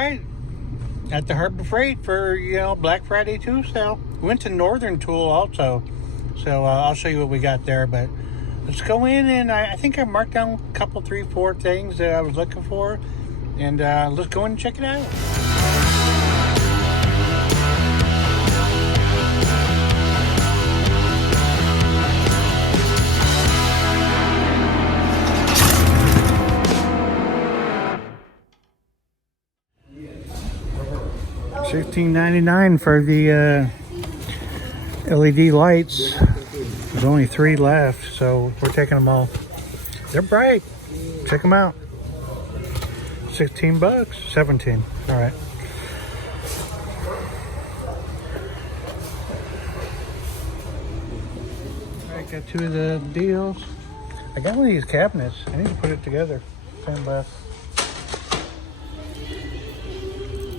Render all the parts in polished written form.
right. At the Harbor Freight for, Black Friday too sale. We went to Northern Tool also. So I'll show you what we got there. But let's go in and I think I marked down a couple, 3, 4 things that I was looking for. And let's go in and check it out. $16.99 for the LED lights. There's only 3 left, so we're taking them all. They're bright. Check them out. 16 bucks, 17. All right. All right, got 2 of the deals. I got one of these cabinets. I need to put it together. Same left.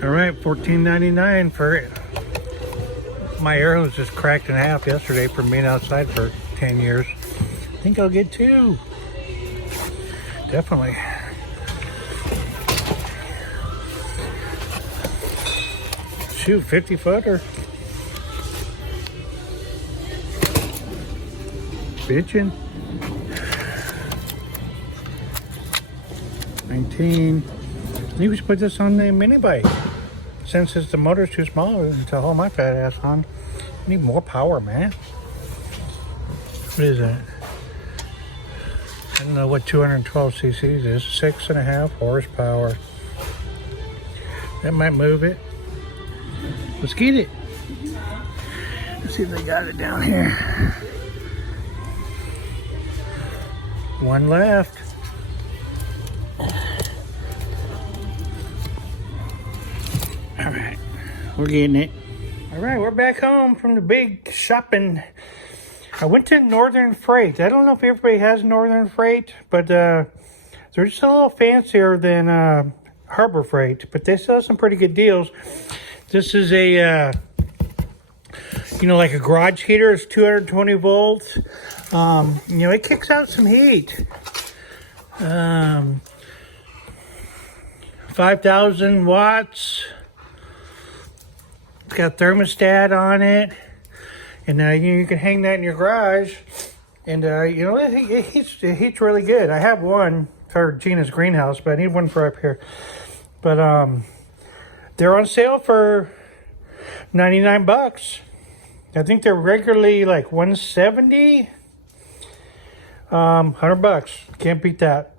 All right, $14.99 for it. My arrows just cracked in half yesterday from being outside for 10 years. I think I'll get 2. Definitely. Shoot, 50 footer. Bitchin'. 19. Maybe we should put this on the mini bike. Since the motor's too small to haul my fat ass on. I need more power, man. What is that? I don't know what 212 cc's is. 6.5 horsepower. That might move it. Let's get it. Let's see if they got it down here. 1 left. All right, we're getting it. All right, we're back home from the big shopping. I went to Northern Freight. I don't know if everybody has Northern Freight, but they're just a little fancier than Harbor Freight, but they still have some pretty good deals. This is a, like a garage heater. It's 220 volts. It kicks out some heat. 5,000 watts. It's got thermostat on it. And you can hang that in your garage. And, it heats really good. I have one for Gina's greenhouse, but I need one for up here. But, they're on sale for 99 bucks. I think they're regularly like 170. 100 bucks. Can't beat that.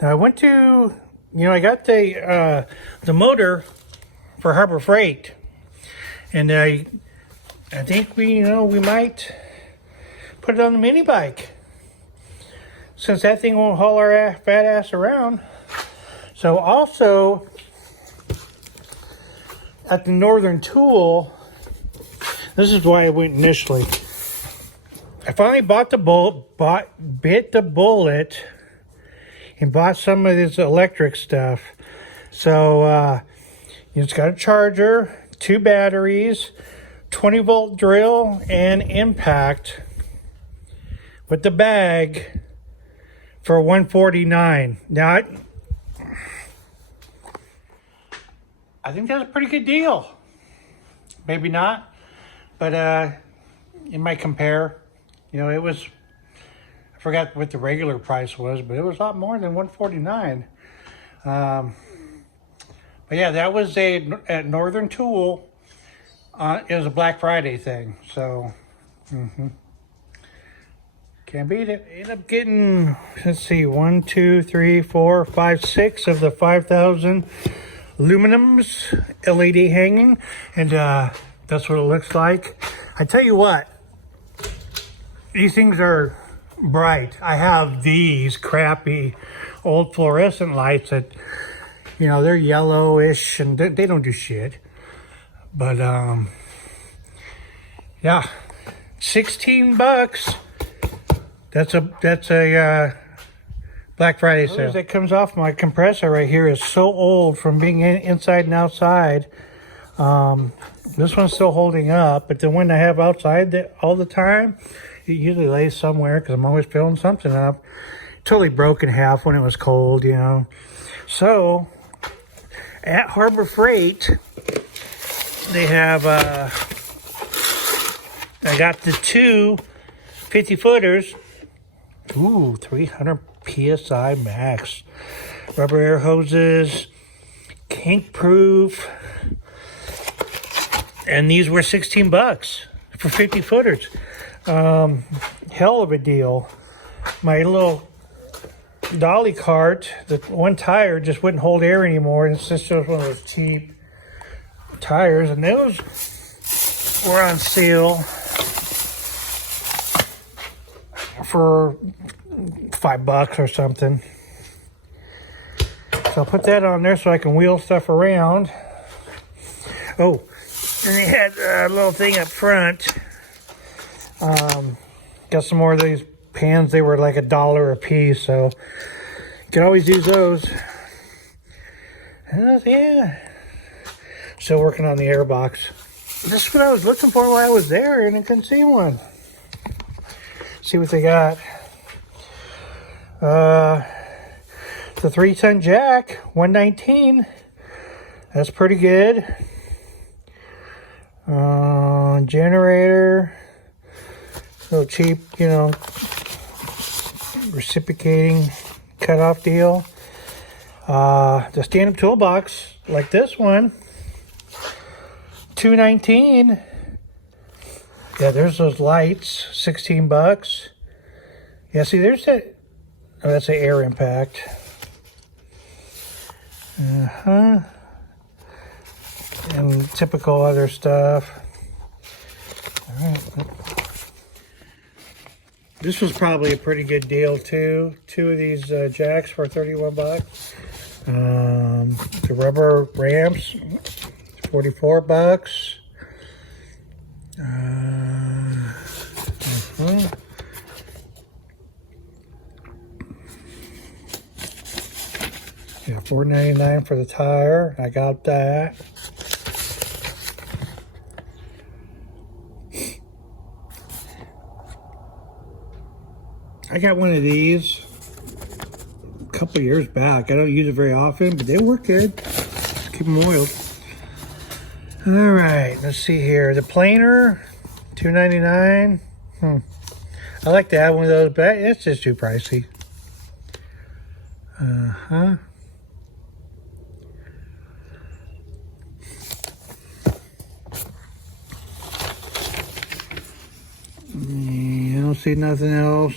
Now I went to, I got the motor for Harbor Freight. And I think we might put it on the mini bike. Since that thing won't haul our fat ass around. So also, at the Northern Tool, this is why I went initially. I finally bit the bullet and bought some of this electric stuff. So it's got a charger, 2 batteries, 20-volt drill, and impact with the bag for $149. Now I think that's a pretty good deal. Maybe not, but it might compare. It was, I forgot what the regular price was, but it was a lot more than $149. But yeah, that was at Northern Tool. It was a Black Friday thing, so can't beat it. Ended up getting, let's see, 1, 2, 3, 4, 5, 6 of the 5,000 Luminums LED hanging, and that's what it looks like. I tell you what, these things are bright. I have these crappy old fluorescent lights that, they're yellowish and they don't do shit. But yeah, 16 bucks. That's a Black Friday sale. That comes off my compressor right here is so old from being inside and outside. This one's still holding up, but the one I have outside all the time, it usually lays somewhere because I'm always filling something up. Totally broke in half when it was cold, So At Harbor Freight, they have, I got the two 50-footers. Ooh, 300 PSI max. Rubber air hoses, kink proof. And these were $16 for 50-footers. Hell of a deal. My little dolly cart, the one tire just wouldn't hold air anymore. It's just one of those cheap tires, and those were on sale for $5 or something. So I'll put that on there so I can wheel stuff around. Oh, and they had a little thing up front. Got some more of these pans. They were like $1 a piece, so you can always use those. Yeah. Still working on the air box. This is what I was looking for while I was there, and I couldn't see one. See what they got. The 3-ton jack, $119. That's pretty good. Generator, little cheap, you know, reciprocating cutoff deal. The stand-up toolbox, like this one, $219. Yeah, there's those lights, $16. Yeah, see, there's that. Oh, that's an air impact. And typical other stuff. All right. This was probably a pretty good deal too. Two of these jacks for $31. The rubber ramps, $44. Yeah, $4.99 for the tire. I got that. I got one of these a couple years back. I don't use it very often, but they work good. Just keep them oiled. All right, let's see here. The planer, $2.99. I like to have one of those, but it's just too pricey. I don't see nothing else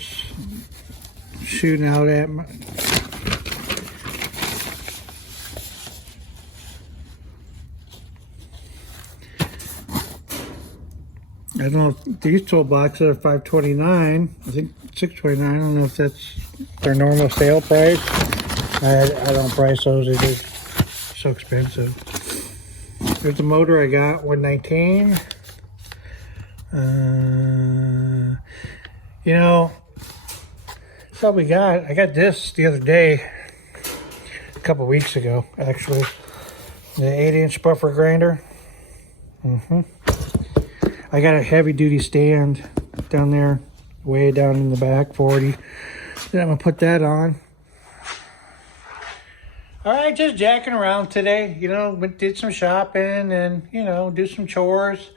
shooting out at me. I don't know if these toolboxes are $5.29. I think $6.29. I don't know if that's their normal sale price. I don't price those. They're just so expensive. There's the motor I got, $119. You know, that's all we got. I got this the other day, a couple weeks ago, actually. The 8-inch buffer grinder. I got a heavy-duty stand down there, way down in the back, 40. Then I'm going to put that on. All right, just jacking around today. You know, did some shopping and, you know, do some chores.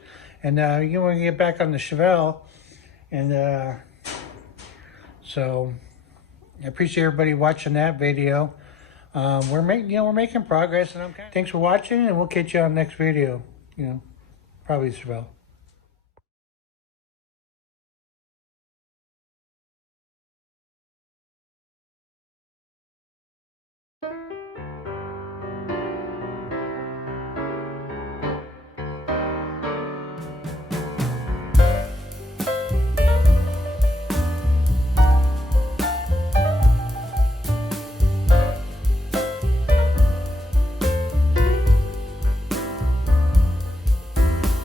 And, you want to get back on the Chevelle. And, so I appreciate everybody watching that video. We're making progress, and thanks for watching, and we'll catch you on the next video. You know, probably Chevelle.